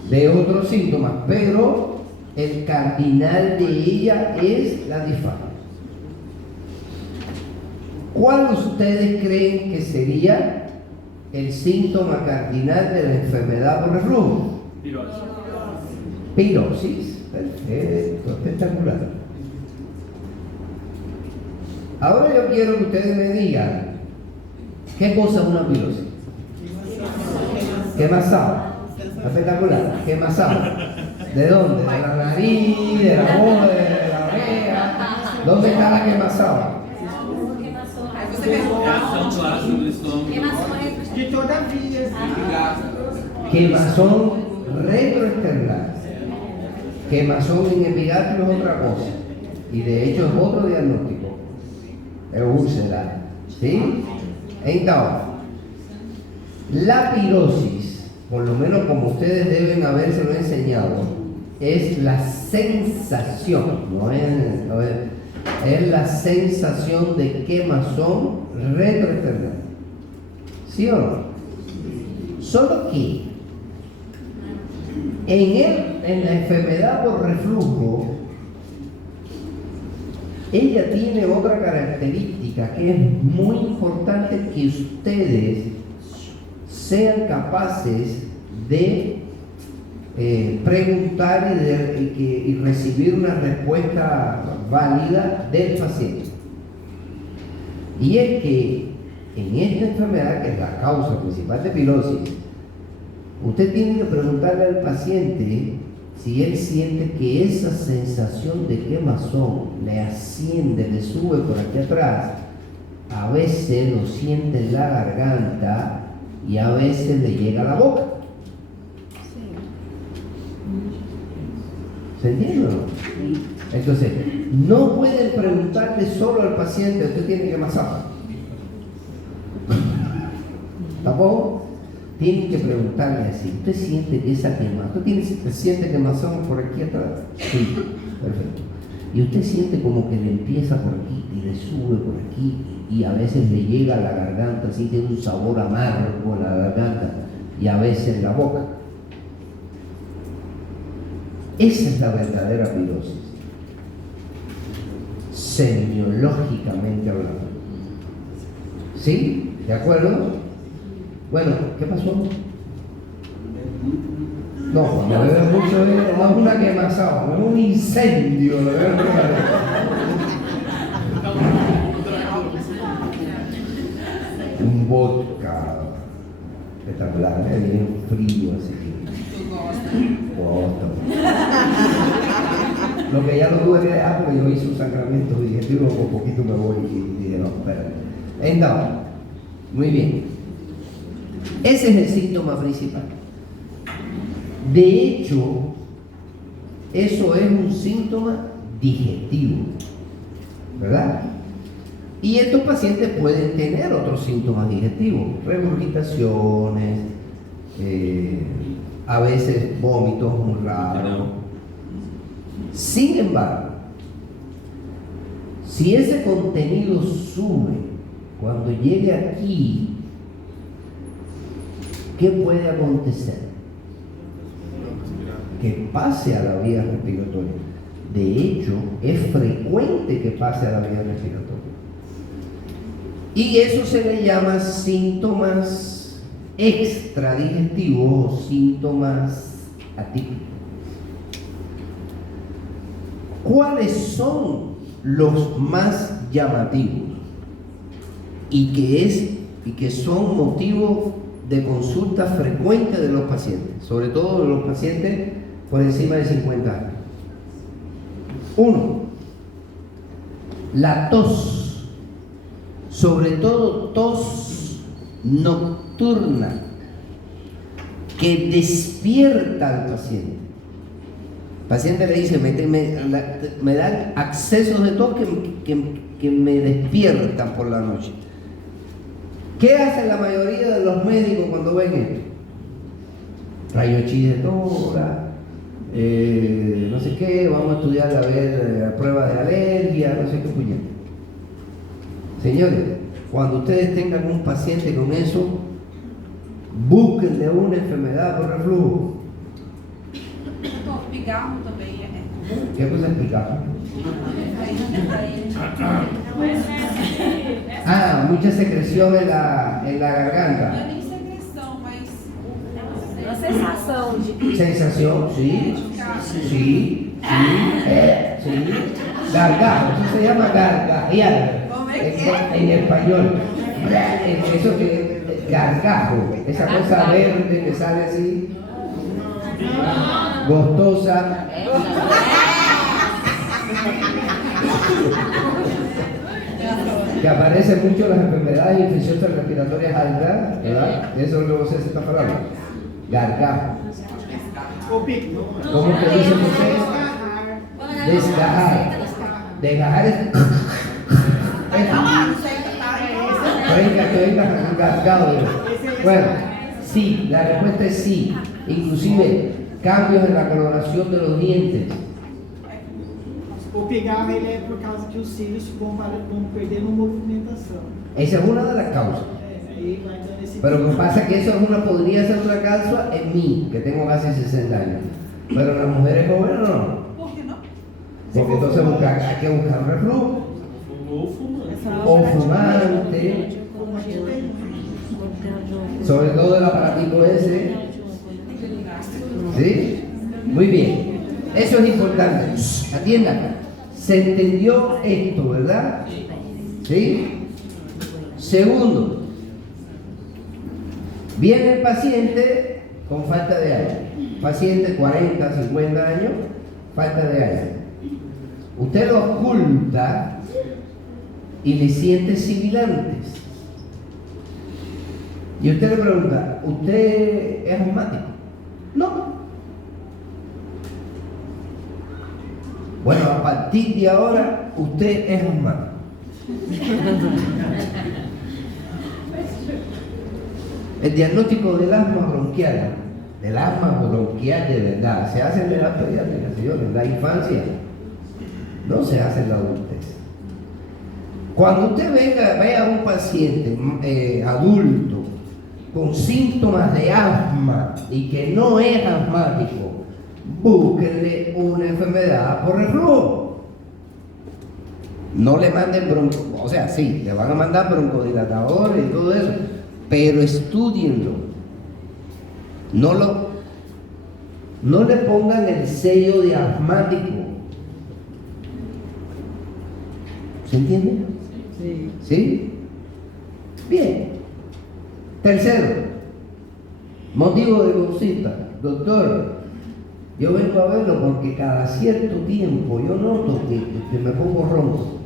de otros síntomas, pero el cardinal de ella es la disfagia. ¿Cuál ustedes creen que sería el síntoma cardinal de la enfermedad por reflujo? Pirosis. Pirosis. Perfecto, espectacular. Ahora yo quiero que ustedes me digan qué cosa es una pirosis. Quemazón. Espectacular. Quemazón. ¿De dónde? ¿De la nariz? ¿De la boca? ¿De la oreja? ¿Dónde está la quemazón? Reação clássica do estômago. De toda a vida. Quemazón retroesternal. Quemazón en epigastrio es otra cosa. Y de hecho es otro diagnóstico. Es úlcera. ¿Sí? Entonces, la pirosis, por lo menos como ustedes deben habérselo enseñado, es la sensación, es la sensación de quemazón retroesternal. ¿Sí o no? Solo que en la enfermedad por reflujo, ella tiene otra característica que es muy importante que ustedes sean capaces de preguntar y recibir una respuesta válida del paciente. Y es que en esta enfermedad, que es la causa principal de pirosis, usted tiene que preguntarle al paciente si él siente que esa sensación de quemazón le asciende, le sube por aquí atrás. A veces lo siente en la garganta y a veces le llega a la boca. ¿Se entiende o no? Entonces, no pueden preguntarle solo al paciente, usted tiene quemazón. ¿Tampoco? Tienen que preguntarle así, ¿usted siente que esa quemazón? ¿Usted siente quemazón por aquí atrás? Sí, perfecto. Y usted siente como que le empieza por aquí y le sube por aquí y a veces le llega a la garganta, así tiene un sabor amargo en la garganta y a veces en la boca. Esa es la verdadera pirosis, semiológicamente hablando. ¿Sí? ¿De acuerdo? Bueno, ¿qué pasó? No, cuando bebes mucho no es una quemazón, es un incendio. Lo veo. Un vodka espectacular, bien frío, así. Lo que ya no tuve que dejar porque yo hice un sacramento digestivo, por poquito me voy y dije, no, espérate. Entonces, muy bien. Ese es el síntoma principal. De hecho, eso es un síntoma digestivo, ¿verdad? Y estos pacientes pueden tener otros síntomas digestivos, regurgitaciones, a veces vómitos muy raros, Sin embargo, si ese contenido sube cuando llegue aquí, ¿qué puede acontecer? Que pase a la vía respiratoria. De hecho, es frecuente que pase a la vía respiratoria. Y eso se le llama síntomas extradigestivos o síntomas atípicos. ¿Cuáles son los más llamativos y que son motivo de consulta frecuente de los pacientes, sobre todo de los pacientes por encima de 50 años? 1. La tos, sobre todo tos nocturna, que despierta al paciente. El paciente le dice, me dan accesos de tos que me despiertan por la noche. ¿Qué hace la mayoría de los médicos cuando ven esto? Rayo X de tórax, no sé qué, vamos a estudiar a ver la prueba de alergia, no sé qué puñet. Señores, cuando ustedes tengan un paciente con eso, búsquenle una enfermedad por reflujo. Pigarro também é. ¿Qué cosa es pigarro? Ah, mucha secreción en la Não é garganta. nem secreção, mas a sensação de Sensación, sí, sí, sí. Gargajo, eso se llama gargajear en español. Eso que gargajo, esa cosa verde que sale así, gostosa. Que aparecen mucho las enfermedades infecciosas respiratorias altas, ¿verdad? Eso es lo que se está hablando. Gargajo. ¿Cómo que dice usted? Desgajar. Desgajar es. Venga, gargado. Bueno, sí, la respuesta es sí. Inclusive cambios en la coloración de los dientes. O pigarro ele é por causa que os cílios vão perdendo movimentação. Esa es una de las causas. Aí vai dando esse. Pero lo que pasa es que eso podría ser una causa en mí, que tengo casi 60 años. Pero en las mujeres jóvenes no. por que não? Porque entonces hay que buscar un reflujo. O fumante. Sobre todo el aparatico ese. ¿Sí? Muy bien. Eso es importante. Atiendan. Se entendió esto, ¿verdad? ¿Sí? Segundo, viene el paciente con falta de aire. Paciente 40, 50 años, falta de aire. Usted lo oculta y le siente sibilantes. Y usted le pregunta, ¿usted es asmático? No. Bueno, a partir de ahora, usted es asmático. El diagnóstico del asma bronquial de verdad, se hace en la edad pediátrica, señores, en la infancia, no se hace en la adultez. Cuando usted vea a un paciente adulto con síntomas de asma y que no es asmático, búsquenle una enfermedad por reflujo. No le manden o sea, sí, le van a mandar broncodilatadores y todo eso, pero estúdienlo. No le pongan el sello de asmático. ¿Se entiende? Sí. ¿Sí? Bien. Tercero, motivo de consulta. Doctor, yo vengo a verlo porque cada cierto tiempo yo noto que me pongo ronco.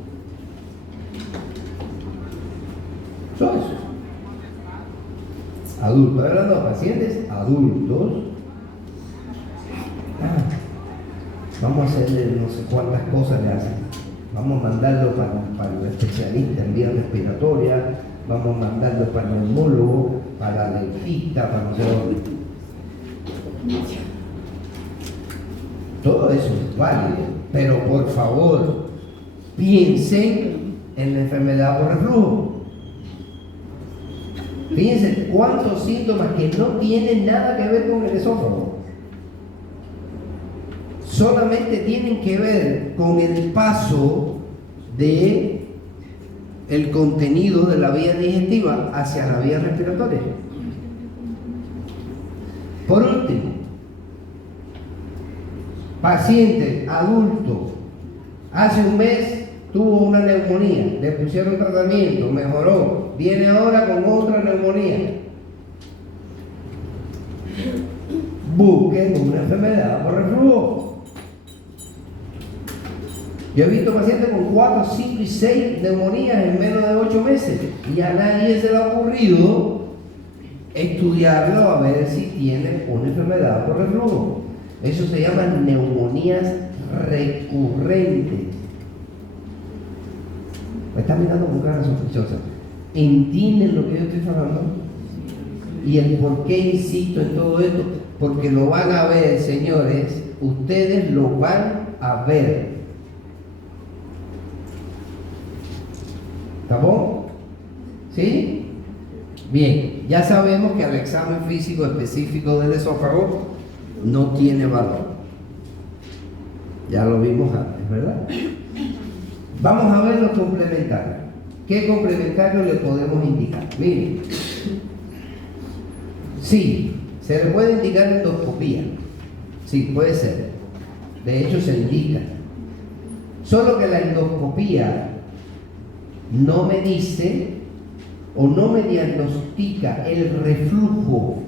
Eso es. Adultos, hablando de pacientes adultos. Vamos a hacerle no sé cuántas cosas le hacen. Vamos a mandarlo para el especialista en vías respiratorias, vamos a mandarlo para el neumólogo, para el dentista, para no sé dónde. Todo eso es válido, pero por favor, piensen en la enfermedad por reflujo. Fíjense cuántos síntomas que no tienen nada que ver con el esófago. Solamente tienen que ver con el paso de el contenido de la vía digestiva hacia la vía respiratoria. Por último, paciente adulto, hace un mes tuvo una neumonía, le pusieron tratamiento, mejoró, viene ahora con otra neumonía. Busquen una enfermedad por reflujo. Yo he visto pacientes con 4, 5 y 6 neumonías en menos de 8 meses y a nadie se le ha ocurrido estudiarlo a ver si tiene una enfermedad por reflujo. Eso se llama neumonías recurrentes. Me están mirando con cara sospechosa. ¿Entienden lo que yo estoy hablando? Y el por qué insisto en todo esto, porque lo van a ver, señores, ustedes lo van a ver. ¿Está bueno? ¿Sí? Bien, ya sabemos que el examen físico específico del esófago no tiene valor. Ya lo vimos antes, ¿verdad? Vamos a ver los complementarios. ¿Qué complementarios le podemos indicar? Miren, sí, se le puede indicar endoscopía. Sí, puede ser. De hecho, se indica. Solo que la endoscopía no me dice o no me diagnostica el reflujo,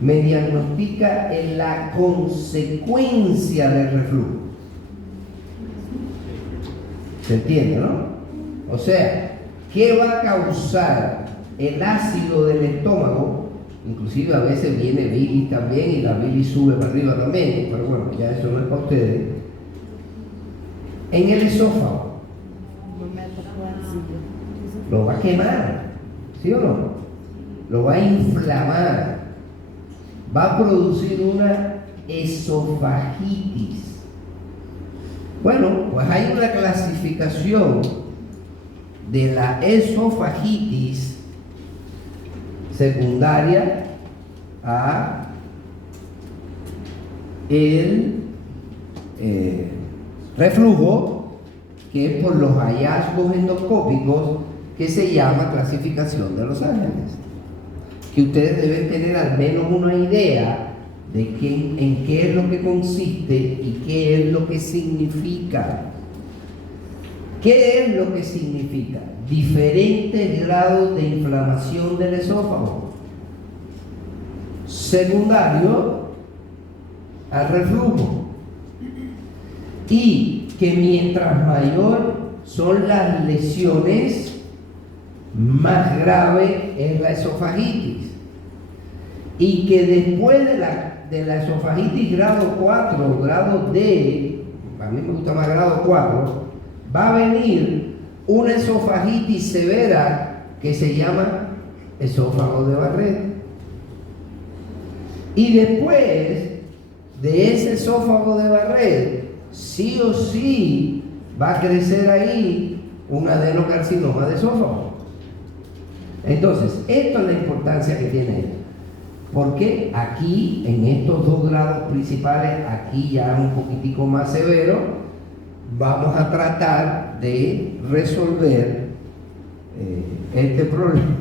me diagnostica la consecuencia del reflujo. ¿Se entiende, no? O sea, ¿qué va a causar el ácido del estómago? Inclusive a veces viene bilis también y la bilis sube para arriba también, pero bueno, ya eso no es para ustedes. En el esófago lo va a quemar, ¿sí o no? Lo va a inflamar, va a producir una esofagitis. Bueno, pues hay una clasificación de la esofagitis secundaria a el reflujo, que es por los hallazgos endoscópicos, que se llama clasificación de Los Ángeles, que ustedes deben tener al menos una idea de en qué es lo que consiste y qué es lo que significa. ¿Qué es lo que significa? Diferentes grados de inflamación del esófago, secundario al reflujo, y que mientras mayor son las lesiones, más grave es la esofagitis, y que después de la esofagitis grado 4, grado D, a mí me gusta más grado 4, va a venir una esofagitis severa que se llama esófago de Barrett. Y después de ese esófago de Barrett, sí o sí va a crecer ahí un adenocarcinoma de esófago. Entonces, esto es la importancia que tiene esto. Porque aquí, en estos dos grados principales, aquí ya es un poquitico más severo, vamos a tratar de resolver este problema.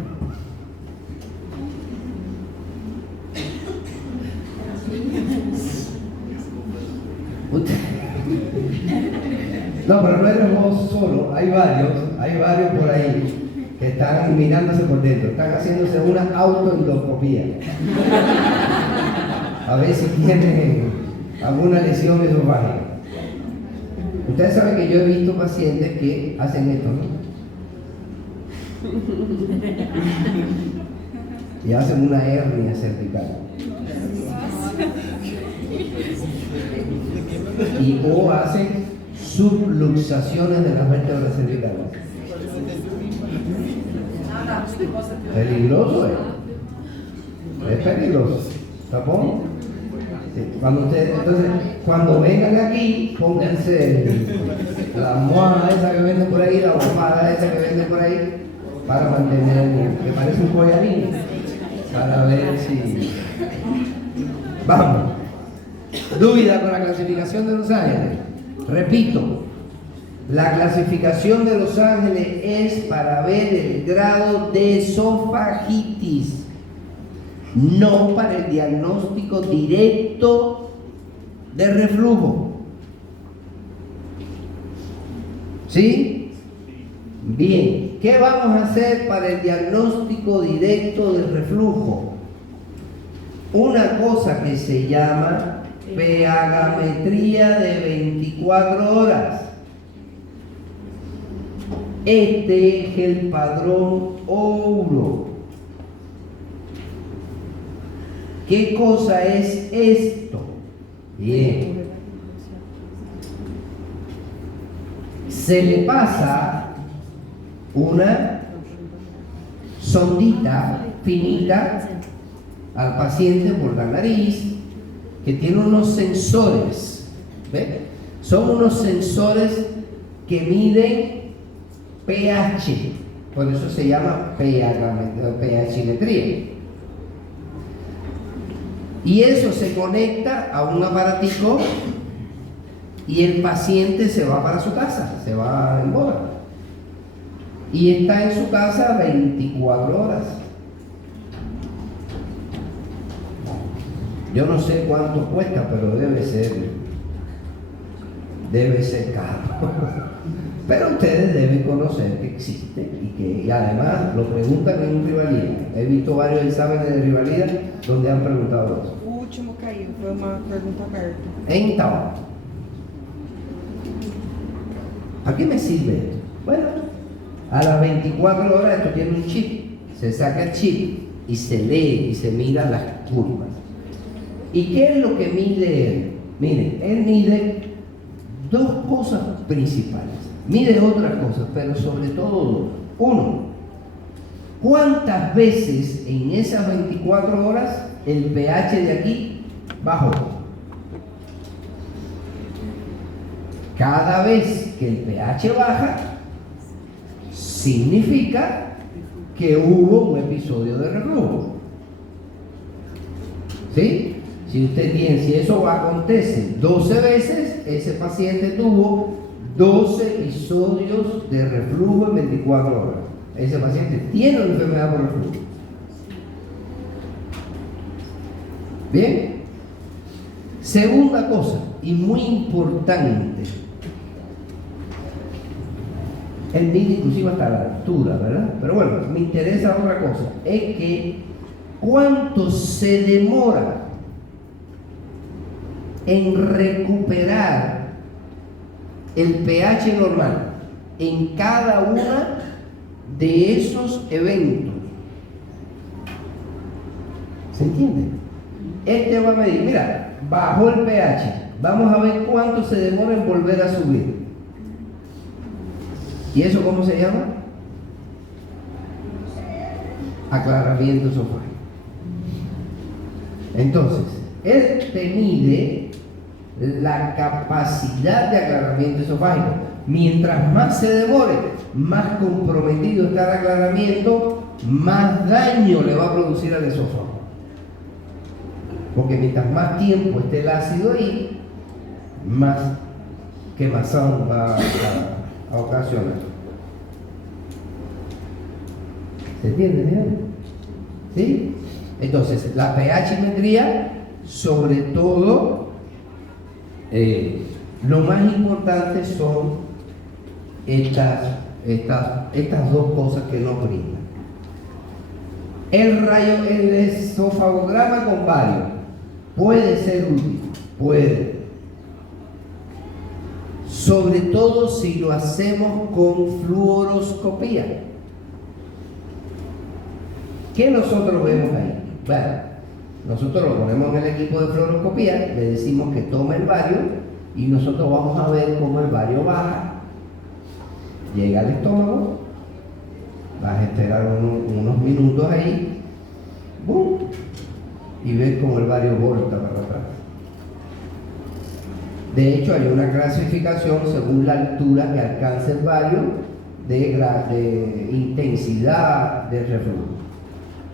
No, pero no eres vos solo, hay varios por ahí que están mirándose por dentro, están haciéndose una autoendoscopía a ver si tienen alguna lesión esofágica. Ustedes saben que yo he visto pacientes que hacen esto, ¿no? Y hacen una hernia cervical. Y o hacen subluxaciones de las vértebras cervicales. Peligroso, es peligroso. ¿Está bueno? Cuando vengan aquí, pónganse la almohada esa que venden por ahí, la almohada esa que venden por ahí, para mantener, que parece un collarín, para ver si... Vamos. Dúvida con la clasificación de Los Ángeles. Repito, la clasificación de Los Ángeles es para ver el grado de esofagitis, no para el diagnóstico directo de reflujo. ¿Sí? Bien, ¿qué vamos a hacer para el diagnóstico directo de reflujo? Una cosa que se llama peagametría de 24 horas. Este es el padrón Ouro. ¿Qué cosa es esto? Bien. Se le pasa una sondita finita al paciente por la nariz que tiene unos sensores. ¿Ve? Son unos sensores que miden pH, por eso se llama pHmetría. Y eso se conecta a un aparatico y el paciente se va para su casa, se va en boda. Y está en su casa 24 horas. Yo no sé cuánto cuesta, pero debe ser caro. Pero ustedes deben conocer que existe y además lo preguntan en rivalidad. He visto varios exámenes de rivalidad donde han preguntado eso. O último caiu, foi uma pergunta aberta. Então, ¿para qué me sirve esto? Bueno, a las 24 horas esto tiene un chip. Se saca el chip y se lee y se mira las curvas. ¿Y qué es lo que mide él? Miren, él mide dos cosas principales. Mide otras cosas, pero sobre todo dos. Uno, ¿cuántas veces en esas 24 horas el pH de aquí bajó? Cada vez que el pH baja, significa que hubo un episodio de reflujo. ¿Sí? Si eso acontece 12 veces, ese paciente tuvo 12 episodios de reflujo en 24 horas. Ese paciente tiene una enfermedad por reflujo. Bien. Segunda cosa, y muy importante, el mide inclusive hasta la altura, ¿verdad? Pero bueno, me interesa otra cosa, es que cuánto se demora en recuperar el pH normal en cada una de esos eventos. ¿Se entiende? Este va a medir, mira, bajó el pH, vamos a ver cuánto se demora en volver a subir. ¿Y eso cómo se llama? Aclaramiento esofágico. Entonces, él te mide la capacidad de aclaramiento esofágico. Mientras más se demore, más comprometido está el aclaramiento, más daño le va a producir al esófago. Porque mientras más tiempo esté el ácido ahí, más quemazón va a ocasionar. ¿Se entiende, bien? ¿Sí? Entonces, la pHmetría, sobre todo, lo más importante son estas dos cosas que nos brindan. El esofagograma con bario puede ser útil, puede. Sobre todo si lo hacemos con fluoroscopía. ¿Qué nosotros vemos ahí? Bueno, nosotros lo ponemos en el equipo de fluoroscopía, le decimos que tome el bario y nosotros vamos a ver cómo el bario baja, llega al estómago, vas a esperar unos minutos ahí, ¡bum! Y ves cómo el bario volta para atrás. De hecho, hay una clasificación según la altura que alcanza el barrio de intensidad del reflujo.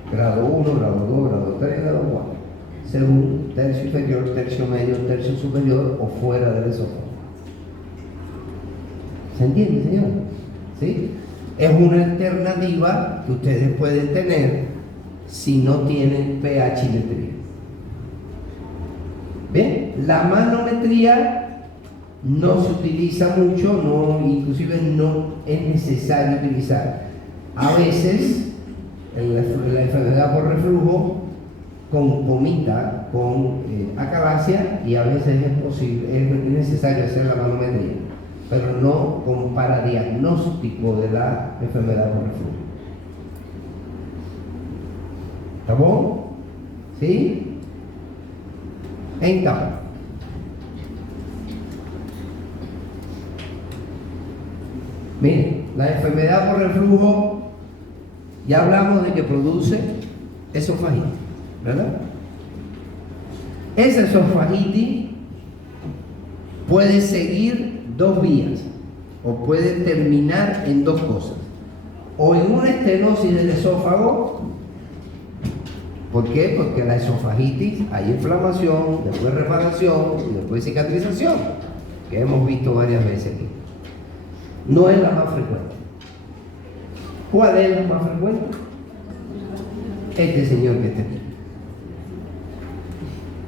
Grado 1, grado 2, grado 3, grado 4. Según tercio inferior, tercio medio, tercio superior o fuera del esófago. ¿Se entiende, señor? ¿Sí? Es una alternativa que ustedes pueden tener si no tienen pH-metría. ¿Bien? La manometría no se utiliza mucho, inclusive no es necesario utilizar. A veces, en la enfermedad por reflujo, concomita con acalasia y a veces es necesario hacer la manometría, pero no como para diagnóstico de la enfermedad por reflujo. ¿Está bien? ¿Sí? Então, miren, la enfermedad por reflujo, ya hablamos de que produce esofagitis, ¿verdad? Esa esofagitis puede seguir dos vías o puede terminar en dos cosas: o en una estenosis del esófago. ¿Por qué? Porque la esofagitis hay inflamación, después reparación y después cicatrización, que hemos visto varias veces aquí. No es la más frecuente. ¿Cuál es la más frecuente? Este señor que está aquí.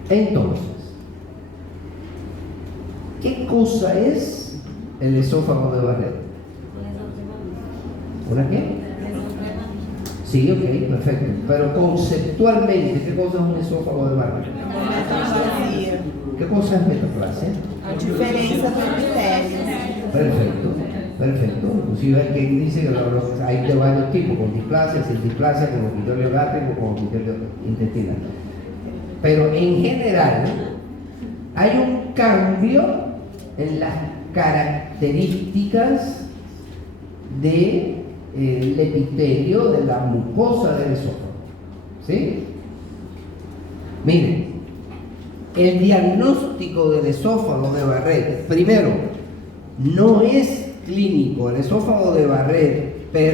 Entonces, ¿qué cosa es el esófago de Barrett? ¿Una qué? Sí, ok, perfecto. Pero conceptualmente, ¿qué cosa es un esófago de Barrett? Metaplasia. ¿Qué cosa es metaplasia? A diferença dos bactérias. Perfecto, perfecto. Inclusive hay quien dice que hay de varios tipos, con displasia, sin displasia, con epitelio gástrico, con epitelio intestinal. Pero en general hay un cambio en las características del epitelio de la mucosa del esófago. ¿Sí? Miren, el diagnóstico del esófago de Barrett, primero, no es clínico. El esófago de Barrett per